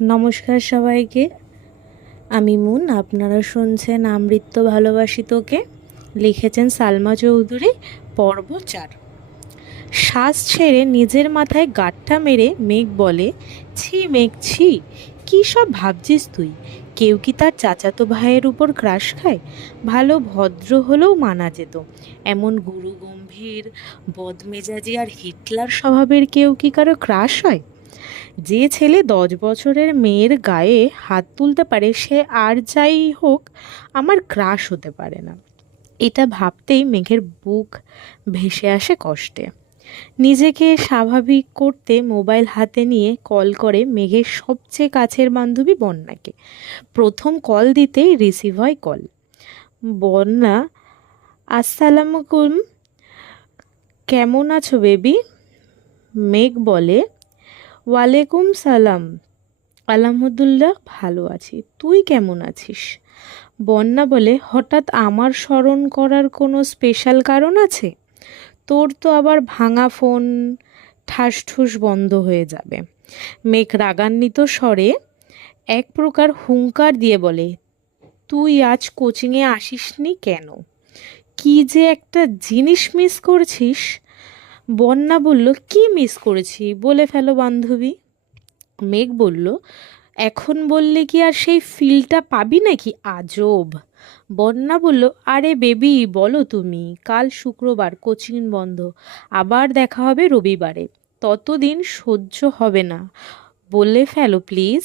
নমস্কার সবাইকে। আমি মুন, আপনারা শুনছেন আমৃত্য ভালোবাসি তোকে। লিখেছেন সালমা চৌধুরী, পর্ব চার। শ্বাস ছেড়ে নিজের মাথায় গাঁটটা মেরে মেঘ বলে, ছি মেঘ, ছি, কী সব ভাবছিস তুই? কেউ কি তার চাচাতো ভাইয়ের উপর ক্রাশ খায়? ভালো ভদ্র হলেও মানা যেত। এমন গুরু গম্ভীর বদমেজাজি আর হিটলার স্বভাবের কেউ কি কারও ক্রাশ হয়? যে ছেলে দশ বছরের মেয়ের গায়ে হাত তুলতে পারে, সে আর যাই হোক, আমার ক্রাশ হতে পারে না। এটা ভাবতেই মেঘের বুক ভেসে আসে কষ্টে। নিজেকে স্বাভাবিক করতে মোবাইল হাতে নিয়ে কল করে মেঘের সবচেয়ে কাছের বান্ধবী বন্যাকে। প্রথম কল দিতেই রিসিভ হয় কল। বন্যা, আসসালামুকুম, কেমন আছো বেবি? মেঘ বলে ওয়ালাইকুম সালাম। আলহামদুলিল্লাহ ভালো আছি। তুই কেমন আছিস? বন্যা বলে হঠাৎ আমার স্মরণ করার কোনো স্পেশাল কারণ আছে? তোর তো আবার ভাঙা ফোন ঠাস ঠুস বন্ধ হয়ে যাবে। মেঘ রাগান্বিত স্বরে এক প্রকার হুঙ্কার দিয়ে বলে, তুই আজ কোচিংয়ে আসিসনি কেন? কি যে একটা জিনিস মিস করছিস? বন্যা বলল, কি মিস করেছি? বলে ফেলো বান্ধবী। মেঘ বলল, এখন বললে কি আর সেই ফিলটা পাবি নাকি? আজব। বন্যা বলল, আরে বেবি বলো তুমি, কাল শুক্রবার কোচিং বন্ধ, আবার দেখা হবে রবিবারে, ততদিন সহ্য হবে না। বলে ফেলো, প্লিজ?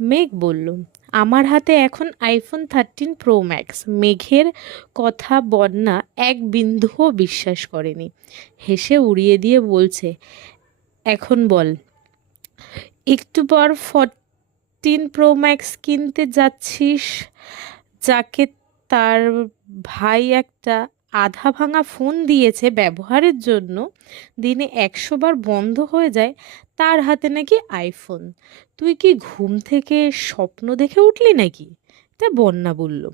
মেঘ বলল আমার হাতে এখন আইফোন থার্টিন প্রো ম্যাক্স মেঘের কথা বন্যা এক বিন্দুও বিশ্বাস করেনি। হেসে উড়িয়ে দিয়ে বলছে, এখন বল, একটু পর ফরটিন প্রো ম্যাক্স কিনতে যাচ্ছিস, যাকে তার ভাই একটা আধা ভাঙা ফোন দিয়েছে ব্যবহারের জন্য, দিনে একশো বার বন্ধ হয়ে যায় তার হাতে নাকি আইফোন। তুই কি ঘুম থেকে স্বপ্ন দেখে উঠলি নাকি? তা বন্যা বলল।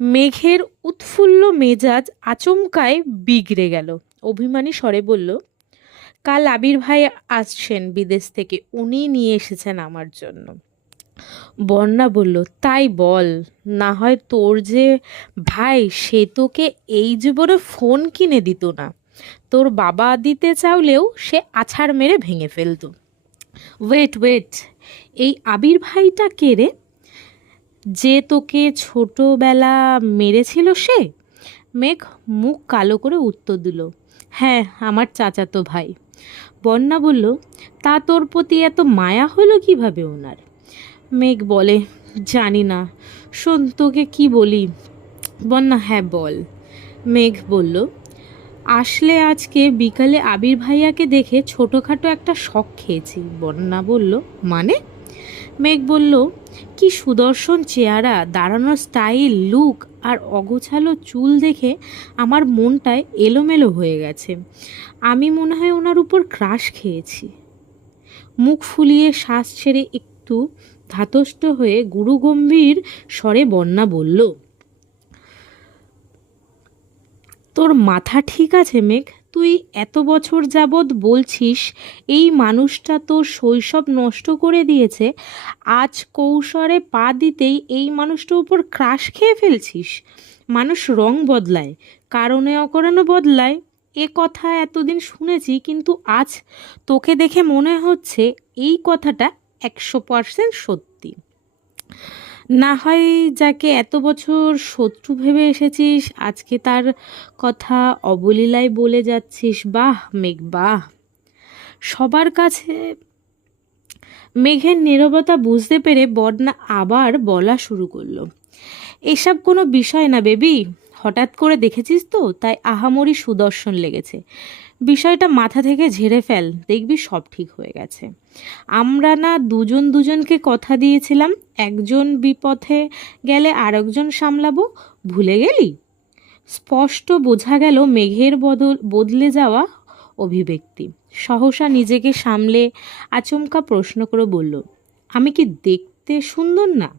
মেঘের উৎফুল্ল মেজাজ আচমকায় বিগড়ে গেল। অভিমানী স্বরে বলল, কাল আবির ভাই আসছেন বিদেশ থেকে উনি নিয়ে এসেছেন আমার জন্য। বন্যা বলল, তাই বল, না হয় তোর যে ভাই, সে তোকে এই জীবনে ফোন কিনে দিত না। তোর বাবা দিতে চাইলেও সে আছাড় মেরে ভেঙে ফেলতো। ওয়েট ওয়েট, এই আবির ভাইটা কে রে? যে তোকে ছোটবেলা মেরেছিল সে? মেঘ মুখ কালো করে উত্তর দিল হ্যাঁ আমার চাচাতো ভাই। বন্যা বলল, তা তোর প্রতি এত মায়া হলো কীভাবে ওনার? মেঘ বলে, জানি না। শোন, তোকে কি বলি? বল না হ্যাঁ বল। মেঘ বলল, আসলে আজকে বিকালে আবির ভাইয়াকে দেখে ছোটোখাটো একটা শখ খেয়েছি। বন্যা বলল মানে? মেঘ বলল, কি সুদর্শন চেহারা, দাঁড়ানোর স্টাইল, লুক আর অগোছালো চুল দেখে আমার মনটায় এলোমেলো হয়ে গেছে। আমি মনে হয় ওনার উপর ক্রাশ খেয়েছি। মুখ ফুলিয়ে শ্বাস ছেড়ে একটু ধাতস্থ হয়ে গুরুগম্ভীর স্বরে বন্যা বলল, তোর মাথা ঠিক আছে মেঘ? তুই এত বছর যাবৎ বলছিস, এই মানুষটা তোর শৈশব নষ্ট করে দিয়েছে। আজ কৌশলে পা দিতেই এই মানুষটার উপর ক্রাশ খেয়ে ফেলছিস। মানুষ রং বদলায়, কারণে অকারণে বদলায়। এ কথা এতদিন শুনেছি, কিন্তু আজ তোকে দেখে মনে হচ্ছে এই কথাটা একশো পার্সেন্ট সত্যি। না হয় যাকে এত বছর শত্রু ভেবে এসেছিস, আজকে তার কথা অবলীলায় বলে যাচ্ছিস, বাহ মেঘ, বাহ। সবার কাছে মেঘের নীরবতা বুঝতে পেরে বদনা আবার বলা শুরু করল। এসব কোনো বিষয় না বেবি, হঠাৎ করে দেখেছিস তো? তাই আহামরি সুদর্শন লেগেছে। বিষয়টা মাথা থেকে ঝেড়ে ফেল, দেখবি সব ঠিক হয়ে গেছে। আমরা না দুজন দুজনকে কথা দিয়েছিলাম, একজন বিপথে গেলে আরেকজন সামলাবো, ভুলে গেলি? স্পষ্ট বোঝা গেল মেঘের বদল, বদলে যাওয়া অভিব্যক্তি। সহসা নিজেকে সামলে আচমকা প্রশ্ন করে বলল, আমি কি দেখতে সুন্দর না?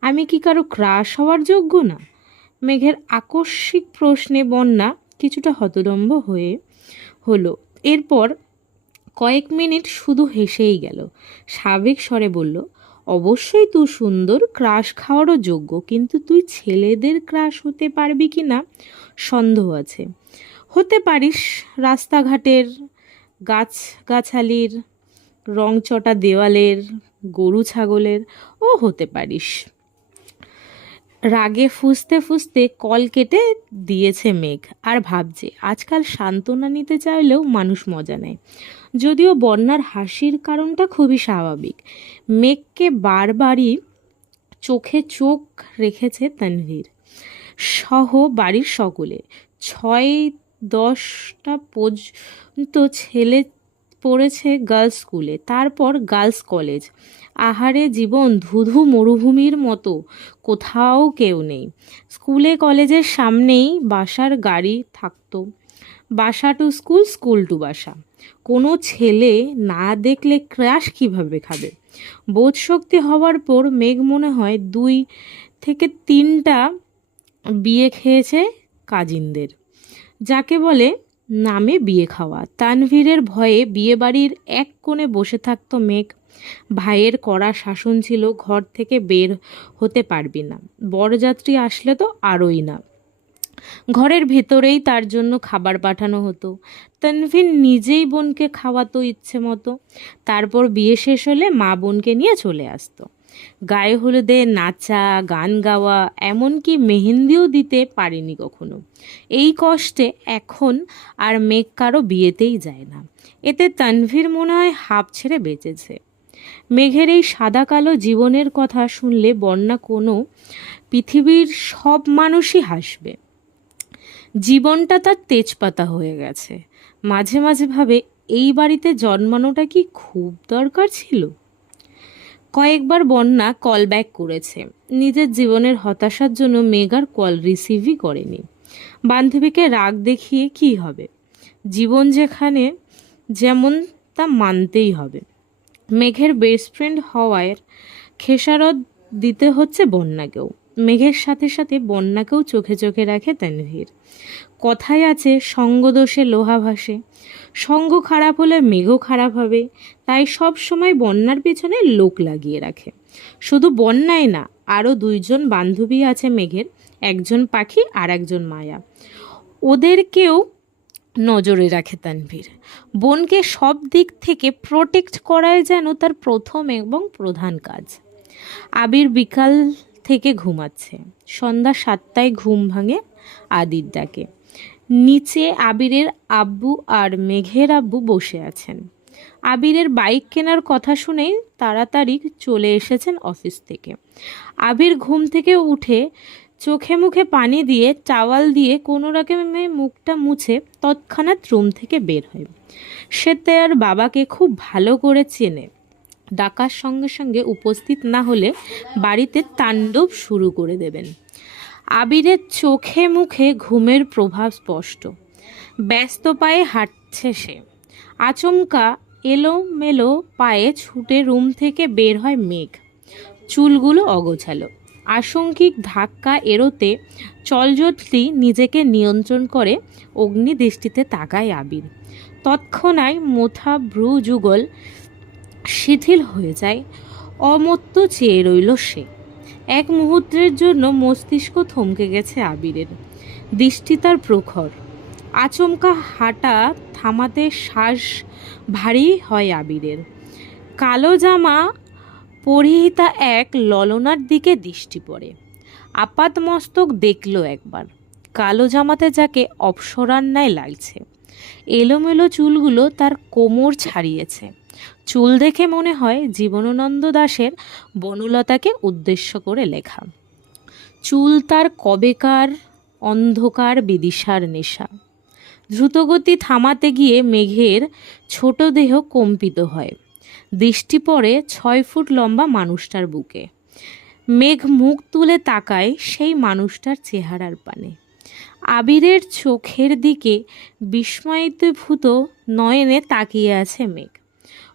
আমি কি কারও ক্রাশ হওয়ার যোগ্য না? মেঘের আকস্মিক প্রশ্নে বন্যা কিছুটা হতদম্ব হয়ে হলো। এরপর কয়েক মিনিট শুধু হেসেই গেল। সাবেক স্বরে বলল, অবশ্যই তুই সুন্দর, ক্রাশ খাওয়ারও যোগ্য, কিন্তু তুই ছেলেদের ক্রাশ হতে পারবি কি না? সন্দেহ আছে। হতে পারিস, রাস্তাঘাটের গাছ গাছালির রংচটা দেওয়ালের গরু ছাগলের ও হতে পারিস। রাগে ফুসতে ফুসতে কল কেটে দিয়েছে মেঘ। আর ভাবছে, আজকাল সান্ত্বনা নিতে চাইলেও মানুষ মজা নেয়। যদিও বন্যার হাসির কারণটা খুবই স্বাভাবিক। মেঘকে বারবারই চোখে চোখ রেখেছে তানভীর। সহ বাড়ির সকলে। ছয় দশটা পর্যন্ত ছেলে পড়েছে গার্লস স্কুলে। তারপর গার্লস কলেজ। আহারে জীবন ধুধু মরুভূমির মতো, কোথাও কেউ নেই। স্কুলে কলেজের সামনেই বাসার গাড়ি থাকতো। বাসা টু স্কুল স্কুল টু বাসা। কোনো ছেলে না দেখলে ক্রাশ কীভাবে খাবে? বোধ শক্তি হওয়ার পর মেঘ মনে হয় দুই থেকে তিনটা বিয়ে খেয়েছে কাজিনদের। যাকে বলে নামে বিয়ে খাওয়া। তানভীরের ভয়ে বিয়েবাড়ির এক কোণে বসে থাকতো মেঘ। ভাইয়ের কড়া শাসন ছিল, ঘর থেকে বের হতে পারবি না। বরযাত্রী আসলে তো আরই না। ঘরের ভেতরেই তার জন্য খাবার পাঠানো হতো। তানভীর নিজেই বোনকে খাওয়াতো ইচ্ছে মতো। তারপর বিয়ে শেষ হলে মা বোনকে নিয়ে চলে আসতো। গায়ে হলুদে নাচা, গান গাওয়া, এমনকি মেহেন্দিও দিতে পারেনি কখনো। এই কষ্টে এখন আর মেঘ কারও বিয়েতেই যায় না। এতে তানভীর মনে হয় হাঁপ ছেড়ে বেঁচেছে। মেঘের এই সাদা কালো জীবনের কথা শুনলে বন্যা কোনো পৃথিবীর সব মানুষই হাসবে। জীবনটা তার তেজপাতা হয়ে গেছে। মাঝে মাঝে ভাবে, এই বাড়িতে জন্মানোটা কি খুব দরকার ছিল? কয়েকবার বন্যা কল ব্যাক করেছে। নিজের জীবনের হতাশার জন্য মেগার কল রিসিভই করেনি। বান্ধবীকে রাগ দেখিয়ে কি হবে? জীবন যেখানে যেমন তা মানতেই হবে। মেঘের বেস্ট ফ্রেন্ড হওয়ার খেসারত দিতে হচ্ছে বন্যাকেও। মেঘের সাথে সাথে বন্যাকেও চোখে চোখে রাখে তানভীর। কথায় আছে, সঙ্গদোষে লোহা ভাসে। সঙ্গ খারাপ হলে মেঘও খারাপ হবে। তাই সব সময় বন্যার পেছনে লোক লাগিয়ে রাখে। শুধু বন্যায় না, আরও দুইজন বান্ধবী আছে মেঘের, একজন পাখি আর একজন মায়া। ওদেরকেও নজরে রাখে তানভীর। বোনকে সব দিক থেকে প্রোটেক্ট করাই যেন তার প্রথম এবং প্রধান কাজ। আবির বিকাল থেকে ঘুমাচ্ছে। সন্ধ্যা সাতটায় ঘুম ভাঙে আদির ডাকে। নিচে আবিরের আব্বু আর মেঘের আব্বু বসে আছেন। আবিরের বাইক কেনার কথা শুনেই তাড়াতাড়ি চলে এসেছেন অফিস থেকে। আবির ঘুম থেকে উঠে চোখে মুখে পানি দিয়ে চাওয়াল দিয়ে কোনো রকমে মুখটা মুছে তৎক্ষণাৎ রুম থেকে বের হয়। সে তার বাবাকে খুব ভালো করে চেনে। ডাকার সঙ্গে সঙ্গে উপস্থিত না হলে বাড়িতে তাণ্ডব শুরু করে দেবেন। আবিরের চোখে মুখে ঘুমের প্রভাব স্পষ্ট। ব্যস্ত পায়ে হাঁটছে সে। আচমকা এলোমেলো পায়ে ছুটে রুম থেকে বের হয় মেঘ। চুলগুলো অগোছালো। আশঙ্কিক ধাক্কা এড়োতে চলজটলি নিজেকে নিয়ন্ত্রণ করে অগ্নি দৃষ্টিতে তাকায় আবির। তৎক্ষণায় মোথা ভ্রু যুগল শিথিল হয়ে যায়। অমত্ত চেয়ে রইল সে। এক মুহূর্তের জন্য মস্তিষ্ক থমকে গেছে আবিরের। দৃষ্টি তার প্রখর। আচমকা হাঁটা থামাতে শ্বাস ভারী হয় আবিরের। কালো জামা পরিহিতা এক ললনার দিকে দৃষ্টি পড়ে। আপাত মস্তক দেখল একবার। কালো জামাতে যাকে অপসরার ন্যায় লাগছে। এলোমেলো চুলগুলো তার কোমর ছাড়িয়েছে। চুল দেখে মনে হয় জীবনানন্দ দাশের বনলতাকে উদ্দেশ্য করে লেখা। চুল তার কবেকার অন্ধকার বিদিশার নেশা। দ্রুতগতি থামাতে গিয়ে মেঘের ছোট দেহ কম্পিত হয়। দৃষ্টি পড়ে ছয় ফুট লম্বা মানুষটার বুকে। মেঘ মুখ তুলে তাকায় সেই মানুষটার চেহারার পানে। আবিরের চোখের দিকে বিস্ময়িতভূত নয়নে তাকিয়ে আছে মেঘ।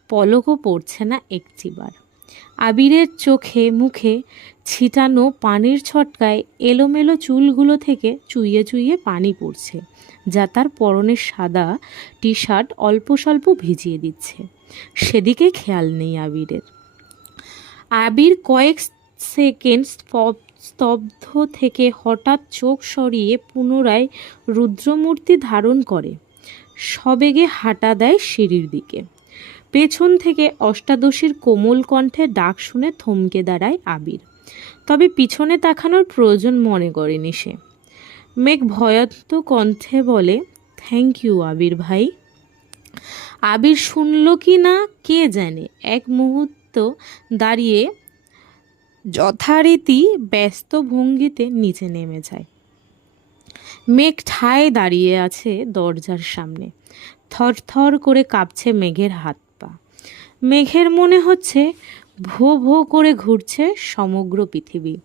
পলকও পড়ছে না একটিবার। আবিরের চোখে মুখে ছিটানো পানির ছটকায় এলোমেলো চুলগুলো থেকে চুইয়ে চুইয়ে পানি পড়ছে, যা তার পরনের সাদা টি শার্ট অল্প স্বল্প ভিজিয়ে দিচ্ছে। সেদিকে খেয়াল নেই আবিরের। আবির কয়েক সেকেন্ড স্তব- স্তব্ধ থেকে হঠাৎ চোখ সরিয়ে পুনরায় রুদ্রমূর্তি ধারণ করে, সবেগে হাঁটা দেয় সিঁড়ির দিকে। পেছন থেকে অষ্টাদশীর কোমল কণ্ঠে ডাক শুনে থমকে দাঁড়ায় আবির। তবে পিছনে তাকানোর প্রয়োজন মনে করেনি সে। মেঘ ভয়াত্ম কণ্ঠে বলে থ্যাংক ইউ আবির ভাই। আবির শুনল কি না, কে জানে? এক মুহূর্ত দাঁড়িয়ে যথারীতি ব্যস্ত ভঙ্গিতে নিচে নেমে যায়। মেঘ ঠায় দাঁড়িয়ে আছে দরজার সামনে। থরথর করে কাঁপছে মেঘের হাত। মেঘের মনে হচ্ছে ভো ভো করে ঘুরছে সমগ্র পৃথিবী।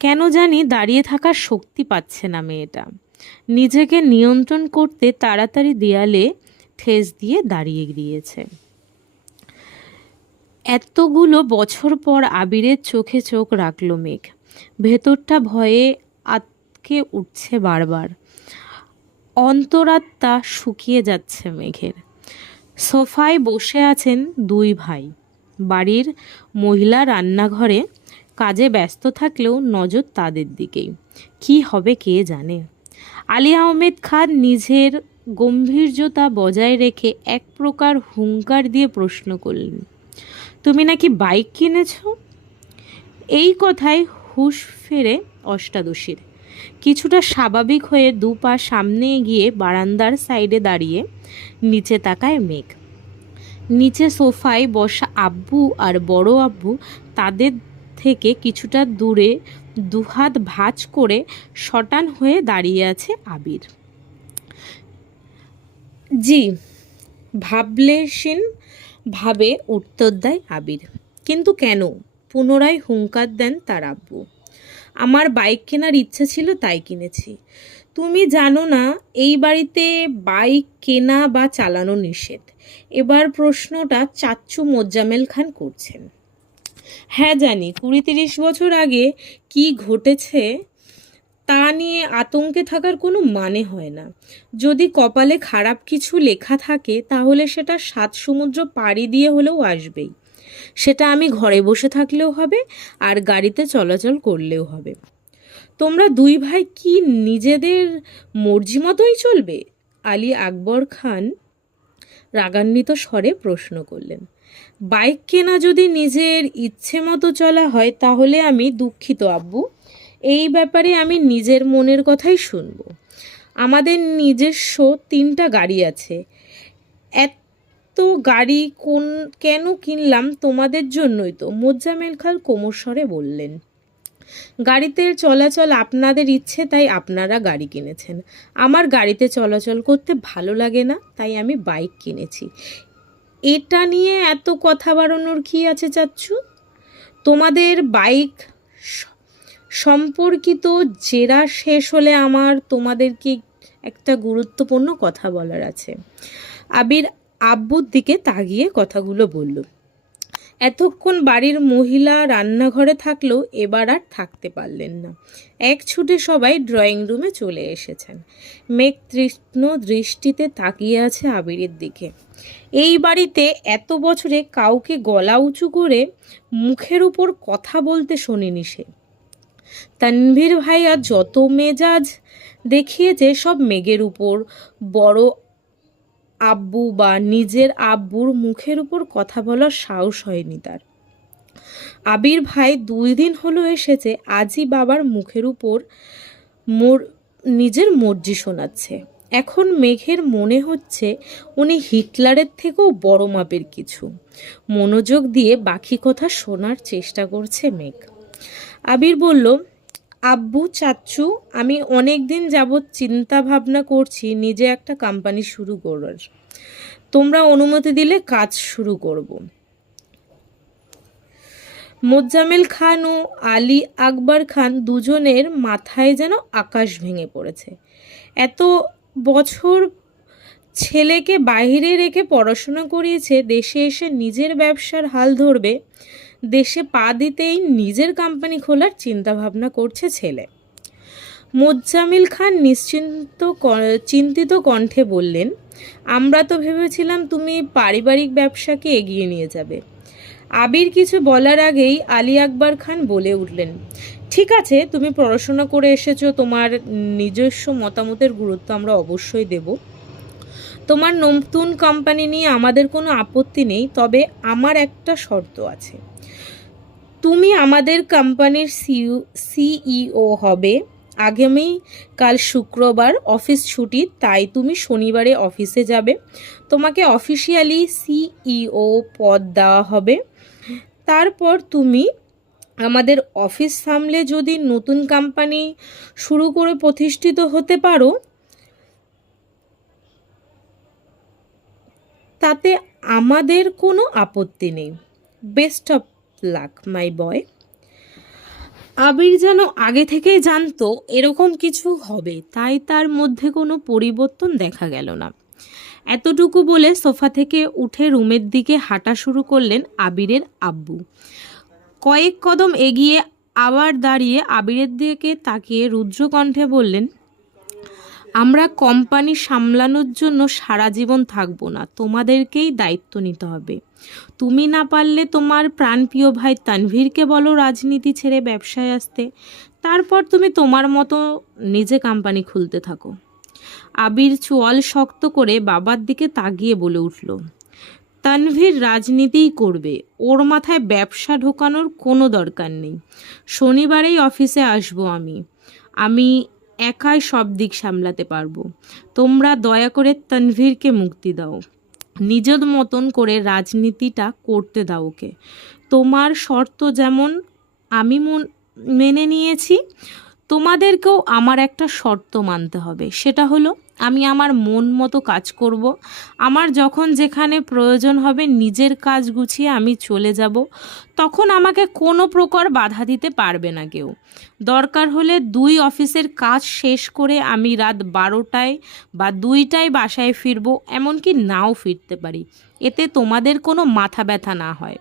কেন জানি দাঁড়িয়ে থাকার শক্তি পাচ্ছে না মেয়েটা। নিজেকে নিয়ন্ত্রণ করতে তাড়াতাড়ি দেয়ালে ঠেস দিয়ে দাঁড়িয়ে গিয়েছে। এতগুলো বছর পর আবিরের চোখে চোখ রাখল মেঘ। ভেতরটা ভয়ে আটকে উঠছে বারবার। অন্তরাত্মা শুকিয়ে যাচ্ছে মেঘের। সোফায় বসে আছেন দুই ভাই। বাড়ির মহিলা রান্নাঘরে কাজে ব্যস্ত থাকলেও নজর তাদের দিকেই কি হবে কে জানে? আলী আহমেদ খান নিজের গম্ভীর্যতা বজায় রেখে এক প্রকার হুঙ্কার দিয়ে প্রশ্ন করলেন, তুমি নাকি বাইক কিনেছ? এই কথায় হুঁশ ফেরে অষ্টাদশীর। কিছুটা স্বাভাবিক হয়ে দু পা সামনে এগিয়ে বারান্দার সাইডে দাঁড়িয়ে নিচে তাকায় মেঘ। নিচে সোফায় বসা আব্বু আর বড় আব্বু তাদের থেকে কিছুটা দূরে দুহাত ভাঁজ করে শটান হয়ে দাঁড়িয়ে আছে আবির। জি, ভাবলেশীন ভাবে উত্তর দেয় আবির। কিন্তু কেন? পুনরায় হুঙ্কার দেন তার আব্বু। আমার বাইক কেনার ইচ্ছে ছিল তাই কিনেছি। তুমি জানো না, এই বাড়িতে বাইক কেনা বা চালানো নিষেধ। এবার প্রশ্নটা চাচ্চু মোজ্জামেল খান করছেন। হ্যাঁ জানি কুড়ি তিরিশ বছর আগে কি ঘটেছে তা নিয়ে আতঙ্কে থাকার কোনো মানে হয় না। যদি কপালে খারাপ কিছু লেখা থাকে, তাহলে সেটা সাত সমুদ্র পাড়ি দিয়ে হলেও আসবেই। সেটা আমি ঘরে বসে থাকলেও হবে আর গাড়িতে চলাচল করলেও হবে। তোমরা দুই ভাই কি নিজেদের মর্জি মতোই চলবে? আলী আকবর খান রাগান্বিত স্বরে প্রশ্ন করলেন, বাইক কেনা যদি নিজের ইচ্ছে মতো চলা হয় তাহলে আমি দুঃখিত, আব্বু। এই ব্যাপারে আমি নিজের মনের কথাই শুনব। আমাদের নিজস্ব তিনটা গাড়ি আছে। এত গাড়ি কোন, কেন কিনলাম তোমাদের জন্যই তো? মোজ্জামেল খাল কোমরস্বরে বললেন, গাড়িতে চলাচল আপনাদের ইচ্ছে, তাই আপনারা গাড়ি কিনেছেন। আমার গাড়িতে চলাচল করতে ভালো লাগে না, তাই আমি বাইক কিনেছি। এটা নিয়ে এত কথা বাড়ানোর কী আছে চাচ্ছু তোমাদের বাইক সম্পর্কিত জেরা শেষ হলে আমার তোমাদেরকে একটা গুরুত্বপূর্ণ কথা বলার আছে? আবির আব্বুর দিকে তাগিয়ে কথাগুলো বলল। এতক্ষণ বাড়ির মহিলা রান্নাঘরে থাকলেও এবার আর থাকতে পারলেন না। এক ছুটে সবাই ড্রয়িং রুমে চলে এসেছেন। মেঘ তৃষ্ণ দৃষ্টিতে তাকিয়ে আছে আবিরের দিকে। এই বাড়িতে এত বছরে কাউকে গলা উঁচু করে মুখের উপর কথা বলতে শোনেনি সে। তানভীর ভাইয়া যত মেজাজ দেখিয়েছে সব মেঘের উপর, বড় আব্বু বা নিজের আব্বুর মুখের উপর কথা বলার সাহস হয়নি তার। আবির ভাই দুই দিন হলো এসেছে, আজই বাবার মুখের উপর মোর নিজের মর্জি শোনাচ্ছে। এখন মেঘের মনে হচ্ছে উনি হিটলারের থেকেও বড় মাপের কিছু। মনোযোগ দিয়ে বাকি কথা শোনার চেষ্টা করছে মেঘ। আবির বলল আব্বু চাচ্ছু আমি অনেক দিন যাবৎ চিন্তা ভাবনা করছি নিজে একটা কোম্পানি শুরু করার। তোমরা অনুমতি দিলে কাজ শুরু করব। মোজ্জামেল খান ও আলী আকবর খান দুজনের মাথায় যেন আকাশ ভেঙে পড়েছে। এত বছর ছেলেকে বাইরে রেখে পড়াশোনা করিয়েছে, দেশে এসে নিজের ব্যবসার হাল ধরবে দেশে পা দিতেই নিজের কোম্পানি খোলার চিন্তা ভাবনা করছে ছেলে। মোজ্জামিল খান নিশ্চিন্ত চিন্তিত কণ্ঠে বললেন, আমরা তো ভেবেছিলাম তুমি পারিবারিক ব্যবসাকে এগিয়ে নিয়ে যাবে। আবির কিছু বলার আগেই আলী আকবর খান বলে উঠলেন, ঠিক আছে, তুমি পড়াশোনা করে এসেছ, তোমার নিজস্ব মতামতের গুরুত্ব আমরা অবশ্যই দেব। তোমার নতুন কোম্পানি নিয়ে আমাদের কোনো আপত্তি নেই, তবে আমার একটা শর্ত আছে। তুমি আমাদের কোম্পানির সিইও সিইও হবে। আগামী কাল শুক্রবার অফিস ছুটি, তাই তুমি শনিবারে অফিসে যাবে। তোমাকে অফিসিয়ালি সিইও পদ দেওয়া হবে। তারপর তুমি আমাদের অফিস সামলে যদি নতুন কোম্পানি শুরু করে প্রতিষ্ঠিত হতে পারো, তাতে আমাদের কোনো আপত্তি নেই। Best of luck my boy. Abir যেন আগে থেকেই জানতো এরকম কিছু হবে, তাই তার মধ্যে কোনো পরিবর্তন দেখা গেল না। এতটুকু বলে সোফা থেকে উঠে রুমের দিকে হাঁটা শুরু করলেন আবিরের আব্বু। কয়েক কদম এগিয়ে আবার দাঁড়িয়ে আবিরের দিকে তাকিয়ে রুদ্রকণ্ঠে বললেন, আমরা কোম্পানি সামলানোর জন্য সারা জীবন থাকব না, তোমাদেরকেই দায়িত্ব নিতে হবে। তুমি না পারলে তোমার প্রাণপ্রিয় ভাই তানভীরকে বলো রাজনীতি ছেড়ে ব্যবসায় আসতে। তারপর তুমি তোমার মতো নিজে কোম্পানি খুলতে থাকো। আবির চোয়াল শক্ত করে বাবার দিকে তাগিয়ে বলে উঠল, তানভীর রাজনীতিই করবে। ওর মাথায় ব্যবসা ঢোকানোর কোনো দরকার নেই। শনিবারেই অফিসে আসব আমি। আমি একাই সব দিক সামলাতে পারব। তোমরা দয়া করে তানভীরকে মুক্তি দাও। নিজের মতন করে রাজনীতিটা করতে দাও ওকে। তোমার শর্ত যেমন আমি মন- নিয়েছি, তোমাদেরকেও আমার একটা শর্ত মানতে হবে। সেটা হলো আমি আমার মন মতো কাজ করব। আমার যখন যেখানে প্রয়োজন হবে নিজের কাজ গুছিয়ে আমি চলে যাব। তখন আমাকে কোনো প্রকার বাধা দিতে পারবে না কেউ। দরকার হলে দুই অফিসের কাজ শেষ করে আমি রাত বারোটায় বা দুইটায় বাসায় ফিরবো, এমনকি নাও ফিরতে পারি। এতে তোমাদের কোনো মাথা ব্যথা না হয়।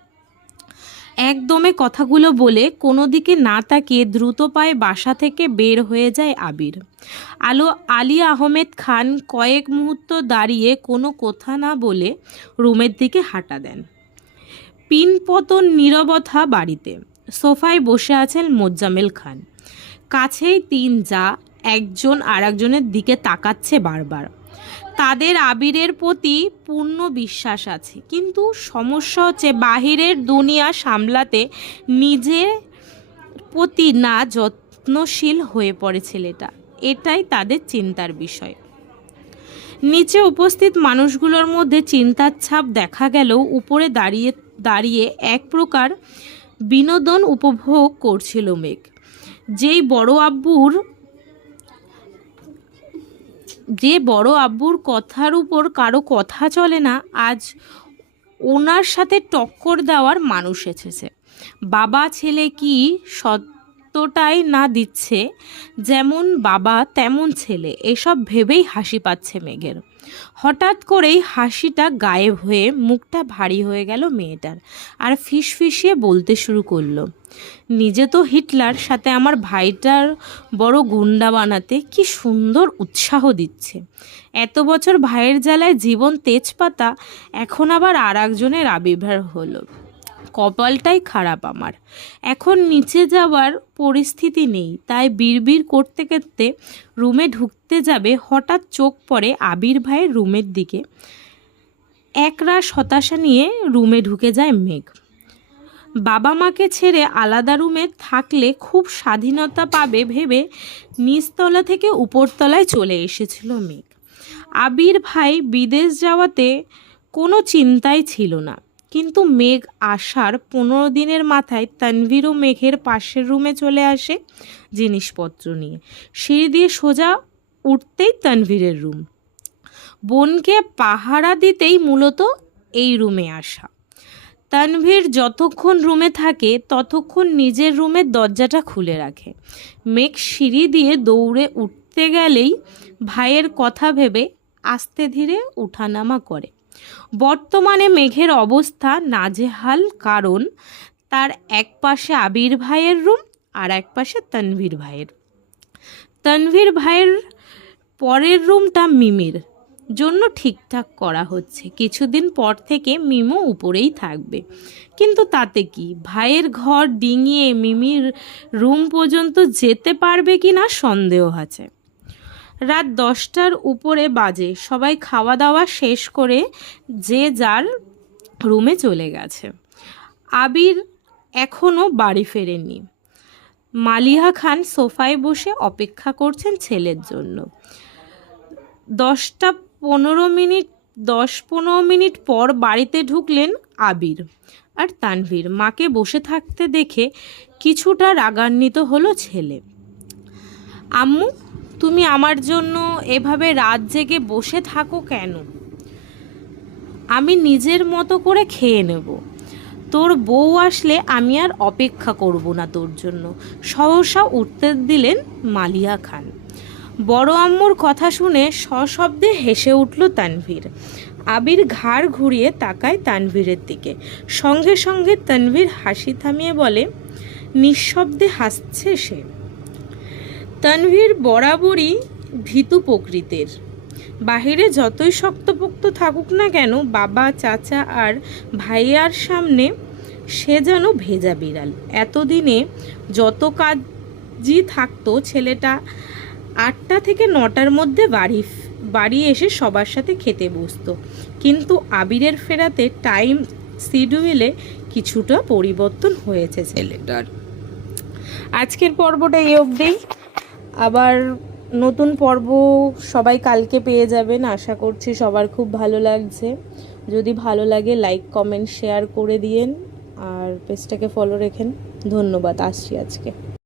একদমে কথাগুলো বলে কোনো দিকে না তাকিয়ে দ্রুত পায়ে বাসা থেকে বের হয়ে যায় আবির। আলো আলী আহমেদ খান কয়েক মুহূর্ত দাঁড়িয়ে কোনো কথা না বলে রুমের দিকে হাঁটা দেন। পিনপতন নীরবতা বাড়িতে। সোফায় বসে আছেন মোজ্জামেল খান। কাছেই তিন যা, একজন আরেকজনের দিকে তাকাচ্ছে বারবার। তাদের আবিরের প্রতি পূর্ণ বিশ্বাস আছে। কিন্তু সমস্যা হচ্ছে বাহিরের দুনিয়া সামলাতে নিজের প্রতি না যত্নশীল হয়ে পড়ে ছেলেটা। এটাই তাদের চিন্তার বিষয়। নিচে উপস্থিত মানুষগুলোর মধ্যে চিন্তার ছাপ দেখা গেলেও উপরে দাঁড়িয়ে দাঁড়িয়ে এক প্রকার বিনোদন উপভোগ করছিল মেঘ। যেই বড় আব্বুর যে বড় আব্বুর কথার উপর কারও কথা চলে না, আজ ওনার সাথে টক্কর দেওয়ার মানুষ এসেছে। বাবা ছেলে কি সত্যটাই না দিচ্ছে? যেমন বাবা, তেমন ছেলে। এসব ভেবেই হাসি পাচ্ছে মেঘের। হঠাৎ করেই হাসিটা গায়েব হয়ে মুখটা ভারী হয়ে গেল মেয়েটার আর ফিস ফিসিয়ে বলতে শুরু করল, নিজে তো হিটলার, সাথে আমার ভাইটার বড় গুন্ডা বানাতে কি সুন্দর উৎসাহ দিচ্ছে। এত বছর ভাইয়ের জ্বালায় জীবন তেজপাতা, এখন আবার আর একজনের আবির্ভাব হলো। কপালটাই খারাপ আমার। এখন নিচে যাওয়ার পরিস্থিতি নেই, তাই বিড়বিড় করতে করতে রুমে ঢুকতে যাবে হঠাৎ চোখ পড়ে আবির ভাইয়ের রুমের দিকে। একরাশ হতাশা নিয়ে রুমে ঢুকে যায় মেঘ। বাবা মাকে ছেড়ে আলাদা রুমে থাকলে খুব স্বাধীনতা পাবে ভেবে নিচতলা থেকে উপরতলায় চলে এসেছিল মেঘ। আবির ভাই বিদেশ যাওয়াতে কোনো চিন্তাই ছিল না। কিন্তু মেঘ আসার পনেরো দিনের মাথায় তানভীরও মেঘের পাশের রুমে চলে আসে জিনিসপত্র নিয়ে। সিঁড়ি দিয়ে সোজা উঠতেই তানভীরের রুম। বোনকে পাহারা দিতেই মূলত এই রুমে আসা। তানভীর যতক্ষণ রুমে থাকে, ততক্ষণ নিজের রুমের দরজাটা খুলে রাখে। মেঘ সিঁড়ি দিয়ে দৌড়ে উঠতে গেলেই ভাইয়ের কথা ভেবে আস্তে ধীরে উঠানামা করে। বর্তমানে মেঘের অবস্থা নাজেহাল কারণ তার এক পাশে আবির ভাইয়ের রুম আর এক পাশে তানভীর ভাইয়ের। তানভীর ভাইয়ের পরের রুমটা মিমির জন্য ঠিকঠাক করা হচ্ছে। কিছুদিন পর থেকে মিমো উপরেই থাকবে। কিন্তু তাতে কি? ভাইয়ের ঘর ডিঙিয়ে মিমির রুম পর্যন্ত যেতে পারবে কি না সন্দেহ আছে। রাত দশটার উপরে বাজে। সবাই খাওয়া দাওয়া শেষ করে যে যার রুমে চলে গেছে। আবির এখনও বাড়ি ফেরেনি মালিহা খান সোফায় বসে অপেক্ষা করছেন ছেলের জন্য। দশটা পনেরো মিনিট, দশ পনেরো মিনিট পর বাড়িতে ঢুকলেন আবির আর তানভীর। মাকে বসে থাকতে দেখে কিছুটা রাগান্বিত হলো ছেলে। আম্মু তুমি আমার জন্য এভাবে রাত জেগে বসে থাকো কেন? আমি নিজের মতো করে খেয়ে নেব। তোর বউ আসলে আমি আর অপেক্ষা করব না তোর জন্য। সহসা উত্তর দিলেন মালিয়া খান। বড় আম্মুর কথা শুনে সশব্দে হেসে উঠল তানভীর। আবির ঘাড় ঘুরিয়ে তাকায় তানভীরের দিকে। সঙ্গে সঙ্গে তানভীর হাসি থামিয়ে বলে, নিঃশব্দে হাসছে সে। তানভীর বরাবরই ভীতু প্রকৃতির। বাহিরে যতই শক্তপোক্ত থাকুক না কেন, বাবা, চাচা আর ভাইয়ার সামনে সে যেন ভেজা বিড়াল। এতদিনে যত কাজই থাকতো, ছেলেটা আটটা থেকে নটার মধ্যে বাড়ি বাড়ি এসে সবার সাথে খেতে বসতো। কিন্তু আবিরের ফেরাতে টাইম শিডিউলে কিছুটা পরিবর্তন হয়েছে ছেলেটার। আজকের পর্বটা এই অবধি। আবার নতুন পর্ব সবাই কালকে পেয়ে যাবেন, আশা করছি সবার খুব ভালো লাগছে। যদি ভালো লাগে লাইক কমেন্ট শেয়ার করে দিয়েন। আর পেজটাকে ফলো রেখেন। ধন্যবাদ, আসছি আজকে।